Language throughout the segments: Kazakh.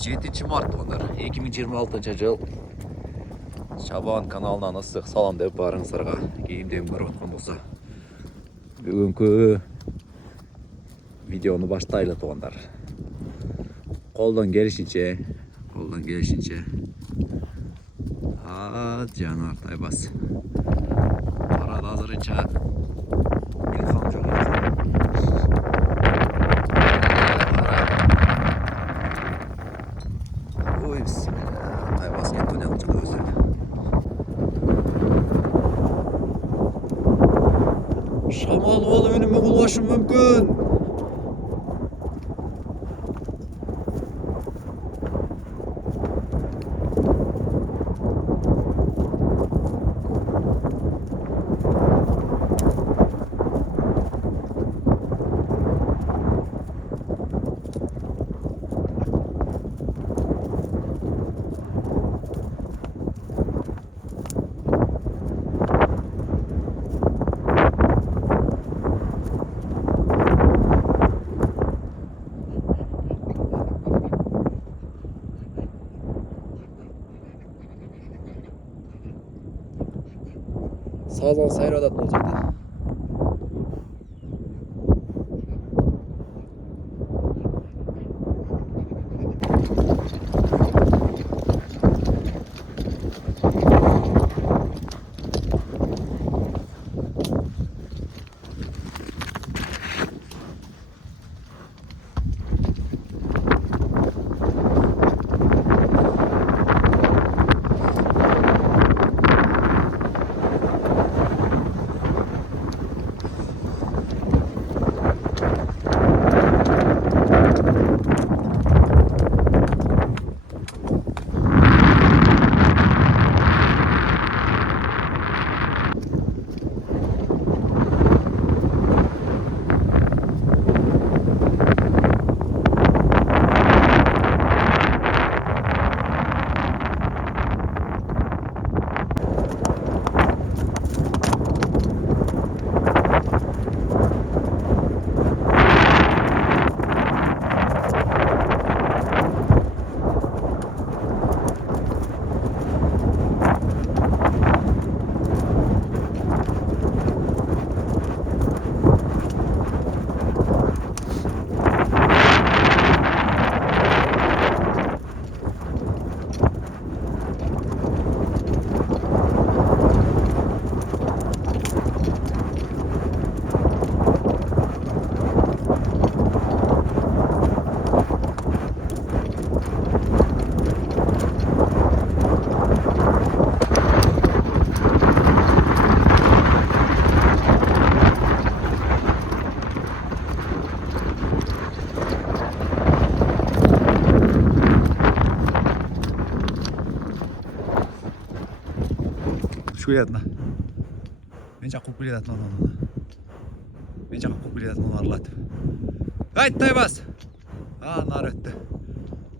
7-mart tuğanlar. 2026 жыл. Шабан каналынан ысық салам деп барыңыздарга. Кейимден көріп отқан болса. Бүгінгі видеоны баштайлы туғандар. Қолдан келишинче. Жануар тайбас. Арада азырынча илхам жоқ. Ой, тайбас кетті не алып жүрді өздері. Шамал болып өнімі құлашым мүмкін. Sağdan sayradat olacaktı. Шуядна. Мен жақып келетін оны. Мен жақып келетін оны арылады. Айт тайбас. Нар өтті.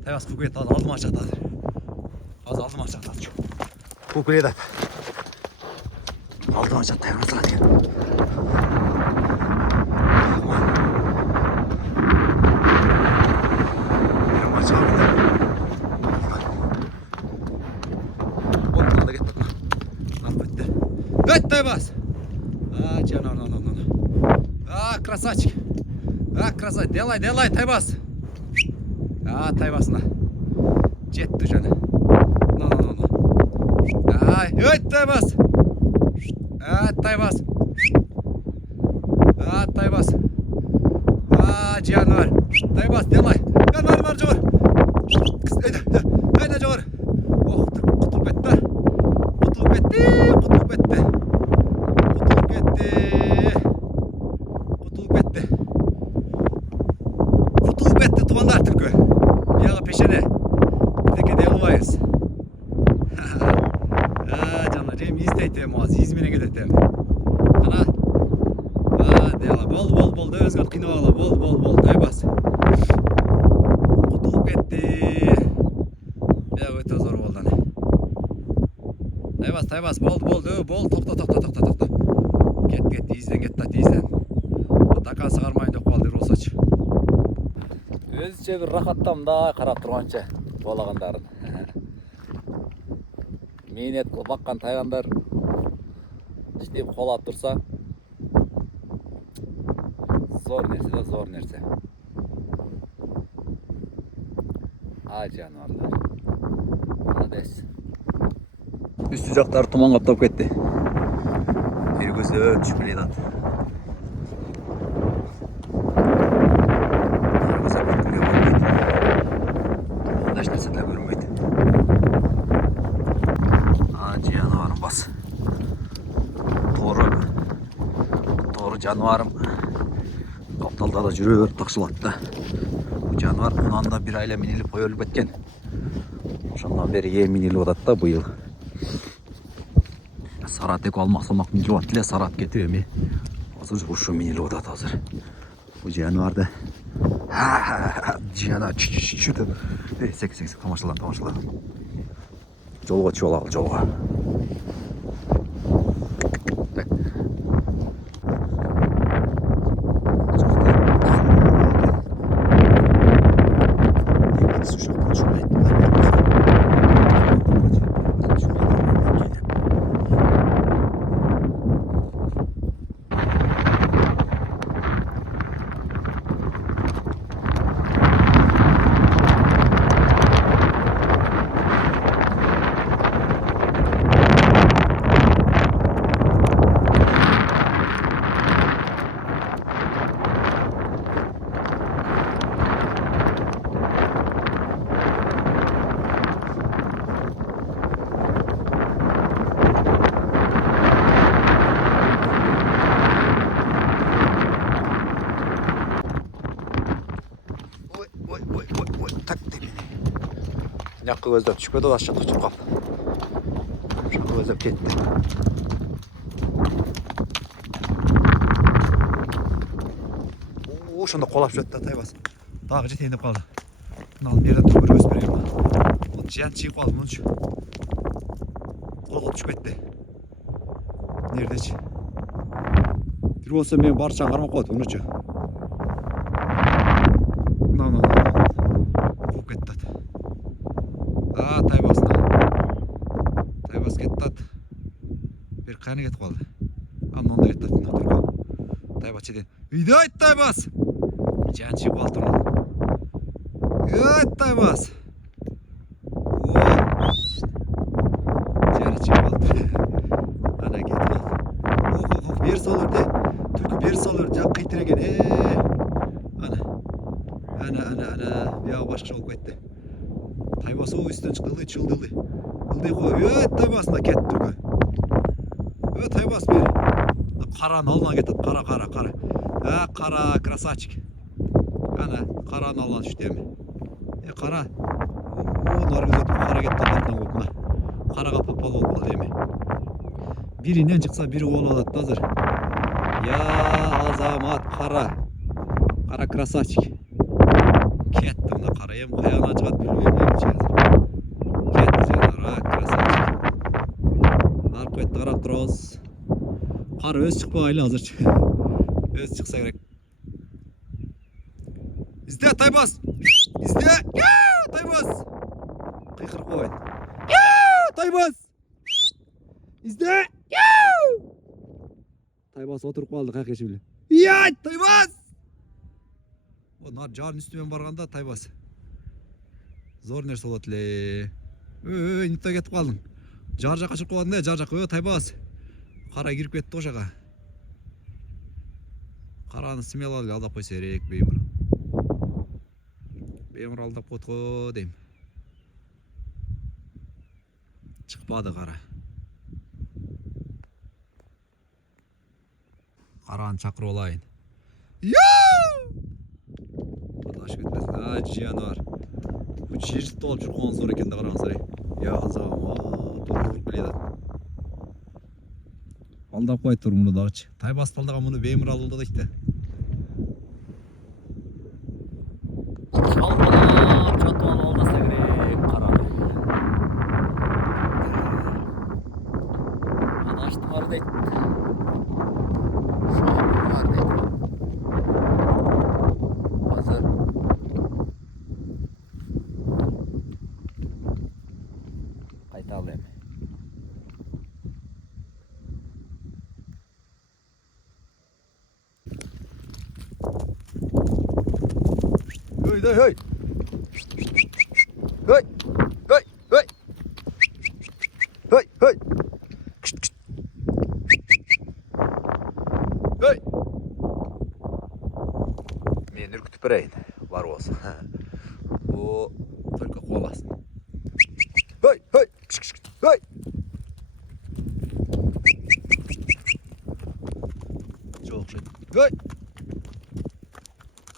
Тайбас көкет алдыма жатады. Азыр алдыма жатады. Көкет. Алдыма жатады тайбас. Тайбас. Жанар. Красавчик. Красавчик. Делай, Тайбас. Тайбасына. Жетті жаны. Тайбас. Тайбас. Тайбас. Жанар. Тайбас, делай. Нар жор. Айда жор. Құтылып кетті. Құтылып кетті туғандар түркі. Яғы пешене. Текеде ұлбайыз. Жана жем издейтем аз, измене кететем. Ана. Дела, бол, өзгөт қинабала, бол, тайбас. Құтылып кетті. Өте зор болдан. Тайбас, бол, тоқта. Кет, изден. Такан сығармайын деп қалды Росач. Өзіше бір рахаттамда қарап тұрғанша. Boğulagandарын. Meynet kılıp bakkan taygandar işte kolap tursa zor nerse de zor nerse. Ay canavarlar. Hades. Üstü jaklar tuman kaplap ketti. Bir gözü düşüp keliyat. Еш нәрсе де көрінбейді. Жануарым бас. Торы жануарым. Қапталда да жүріп тақшылатты. Жануар мұнан да бір айла миниліп қойылып кеткен. Шондан бері ем миниліп отатты бұйыл. Сарат еку алмақ салмақ миниліп отты. Сарат кетіп еме. Азыр ұшу миниліп отат азыр. Бұл жануарды Жануар чү-чү-чү. Сек, тамашалан. Жолға чуал ал, жолға. Так. Жаққа көздеп түшпеді, аш жаққа түшіп қалды. Жаққа көздеп кетті. Шында қолап жетті тайбас. Дағы жетейін деп қалды. Алып берден тұр бір өсіп берген ба. Жан чиіп қалды мұншы. Қолға түшіп кетті. Нердечі? Бір болса мен бар шаңғарма қойды, ұнычы. Қоп кетті. Тайбас кетті. Bir қаны кетіп қалды. Амнонда кетті. Тайбас чеден. Үйді айт тайбас! Жан чиіп қалды тұрмын. Айт тайбас! Жары чиіп қалды. Ана кетіп қалды. Бер солырды. Түлкі бер солыр. Жақ қитіреген. Ана. Бияғы башқа жол кетті. Тайбас о үстен шықылды, чылдылды. Ылды қой. Тайбасына кетті тұрғы. Тайбас бер. Қараны алына кетті. Қара. Қара красавчик. Ана, қараны алына түштемі. Қара. Наргыз өтіп қара кетті қатынан қолпына. Қараға попал болып қалды еме. Бірінен шықса бірі қол алады азыр. Азамат қара. Қара красавчик. Кетті мына қара ем. Қаяғынан шығады білмеймін. Кетті жанар. Красавчик. Нарып кетті қарап тұрауыз. Қара өз шықпағайлы азыр. Өз шықса керек. İzle Taybas. İzle. Taybas. Kıykırık koyun. Taybas. İzle. Taybas oturup kaldı kayık eşi bile. Taybas. Onlar jarın üstümen barganda Taybas. Zor nerse oladı le. Nita ketip kaldın. Jar жаққа шығып қалдың да, жар жаққа. Taybas. Қара кіріп кетті о жаққа. Қараны смело алдап қойса керек беймір. Беймір алдап қойды дейм. Шықпады қара. Қараны шақырып алайын. Құдаш кетпесін. Жануар. Бұл жер толып жүр қоңыз зор екен де қараңыздар. Азамат. Тұрып келеді. Алдап қойды тұр мұны дағыч. Тайбас талдаған мұны беймір алылды да ішті. Шалқалап жатуан алдаса керек қарады. Ана аштым ар дейді. Шағым ар дейді. Азыр. Höy höy höy. Höy. Höy höy. Höy höy. Kışt, kışt. Höy. Men ürkütüp bereyim. Var olsun. O только қоласын. Höy höy. Kışt, kışt, kışt. Höy. Çok şey. Höy.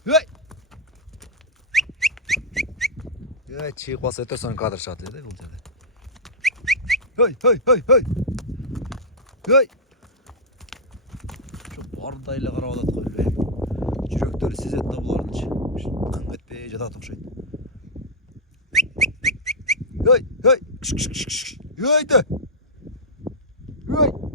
Höy. Ya çiğ basa ötersen kadar şatıyor değil mi? Höy höy höy höy. Höy. Şu bardayla qaravalat qo'yib. Жүрөктөрү сезет да булардынчы. Кыңк этпей жатат окшойт. Höy höy. Höy de. Höy.